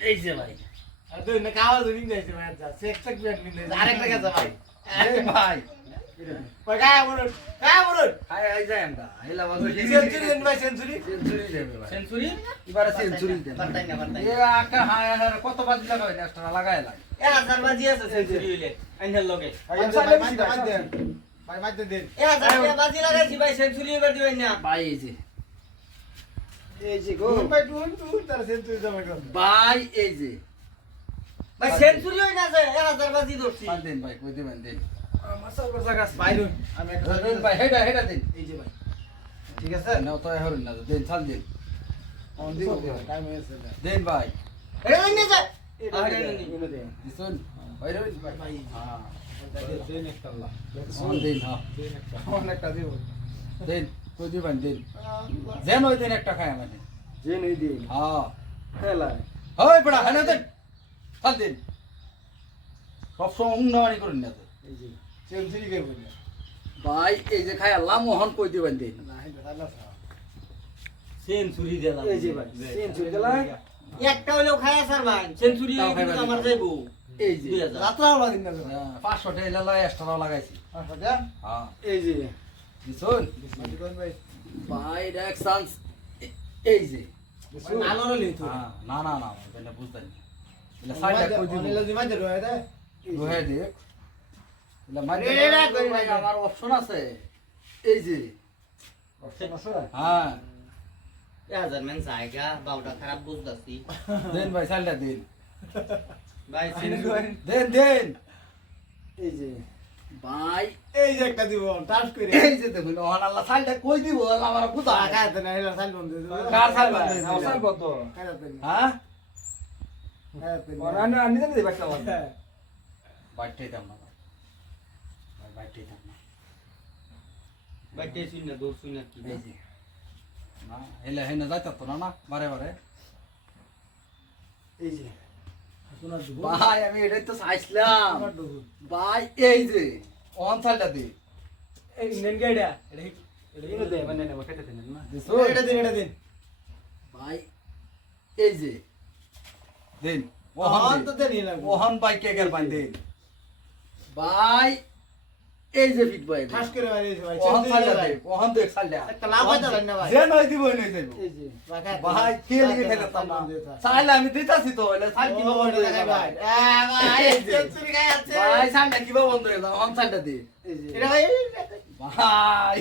এই যে ভাই। আর না কাওয়া জমি যাইছে ভাই যা সেক সেক ব্যাগ নিয়ে আরেকটা গেছে ভাই। এই ভাই। দেন দেন কত বাজি লাগাবে লাগাই লাগে এ হাজার বাজি আছে সেঞ্চুরি হইলে আইনার লগে। ভাই বেশি ভাই দেন। ভাই মাইতে দেন। এ হাজার বাজি লাগাইছি ভাই সেঞ্চুরি এবার দিবেন না। ভাই এই যে। এই যে গো। ভাই তুই তুই তার সেঞ্চুরি জমা কর ভাই এই যে। ভাই সেঞ্চুরি হই না যে এ হাজার বাজি ধরছি। দেন ভাই কই দিবেন দেন। মাসাল বসা গাছ বাইরুন আমি দেন ভাই হেডা হেডা দেন এই যে ভাই ঠিক আছে নাও তো হরুন না দেন চাল দেন অন দিব টাইম হয়েছে দেন ভাই এ ওই না যে আরে নি। দেন দিছুন ভাই রই ভাই ভাই হ্যাঁ দেন একটা আল্লাহ দেন হ্যাঁ দেন একটা অনেকটা দিব দেন কই দিবেন দেন যেন ওই দিন একটা খায় মানে যে নেই দিন হ্যাঁ হেলা ওই বড়া হানে দেন চাল দেন সব সময় উন্নয়ন করেন না তো এই ভাই এই যে খায় আল্লাহ মোহন কই দিবেন দেন? সেঞ্চুরি দিলাম এই যে ভাই সেঞ্চুরি একটা ভাই। আমার যাইবো। এই যে। রাত্রা না পাঁচশো টাকা লাই এক্সট্রা লাগাইছি। দেন হ্যাঁ। এই যে। দিছুন? ভাই? ভাই এক চান্স এই যে। আলো রে লিতো না না না এটা বুঝতেন এটা কই দিব? অনেলা দে রয়ে দে আমার অপশন আছে। এই যে। আছে? হ্যাঁ। হাজার মেন জায়গা বাউটা খারাপ বুঝতাছি। দেন ভাই সাইডটা দেন। ভাই আইনে সেঞ্চুরি কই দেন। দেন এই যে। ভাই এই যে একটা দিব টাস করে। এই যে দেখুন ওহান আল্লাহ সাইডটা কই দিব? আমার বুঝা টাকা দেন হেলা সাইল বন্ধ কার সাইল বন্ধ হয়েছে? কত? হ্যাঁ? হ্যাঁ? আনি দিবা দাম না ভাই ভাই বাইটাই দাম না। ভাই টেসুই না দৌড় শুই না কি না? হেলে হেনে যাইতা তো না না? বারে বারে। এই যে। ভাই আমি এটাই তো চাইছিলাম। ভাই এই যে অন সাইডটা দে। এই নেন গাইডা? এটা এটা দে মানে দেন না? এটা দিন এটা দিন। ভাই এই যে। দেন ওহন ওহন তো দেন দেন না কে গেল ভাই এই যে ফিট ভাই ঠাস করে মারি ভাই ওহন ভাই দে ওহন দেখ সাইডটা একটা লাভ হয় তাহলে না ভাই। যে নয় দিব নয় যে ভাই কে লিখে ফেলতাম না চাইলে আমি দিতাছি তো হইলে সাইড কিবা বন্ধ হয়ে যাবে? ভাই ভাই সেঞ্চুরি গায় আছে ভাই সাইডটা কিবা বন্ধ হয়ে যাবে? ওহন সাইডটা দে। এটা ভাই ভাই।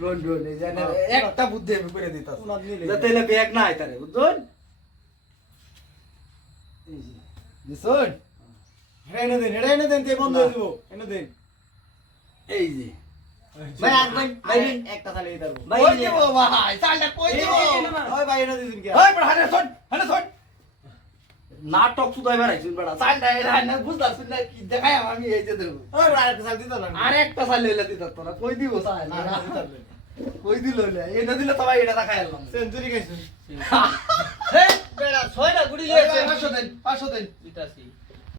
রন রন এই জানে একটা বুদ্ধি আমি করে নিলে। যাতে এলে ব্যাগ না আইতারে বুঝছেন? এই যে। বুঝছেন এটা এনে দেন এটা এনে দেন তে বন্ধ হয়ে দিব এনে দেন। এই যে। ভাই আর ভাই। একটা তালে এই দাও ভাই কই দিব ভাই? চালটা কই দিব ওই ভাই এনে দিন কি ওই বড় হানে শোন হানে শোন নাটক সুদাই বেড়াইছুন বড় চালটা এরা না বুঝতাছ না কি দেখাই আমি এই যে দেব ওই ভাই একটা সাল দিতে না আর চাল লইলা দিত তোরা কই দিব চাল না কই দিল লইলা এটা দিলে তো ভাই এটা দেখাই এলাম। সেঞ্চুরি গাইছে হে বেড়া ছয়টা গুড়ি এই পাঁচশো দেন পাঁচশো দেন। দিতাছি।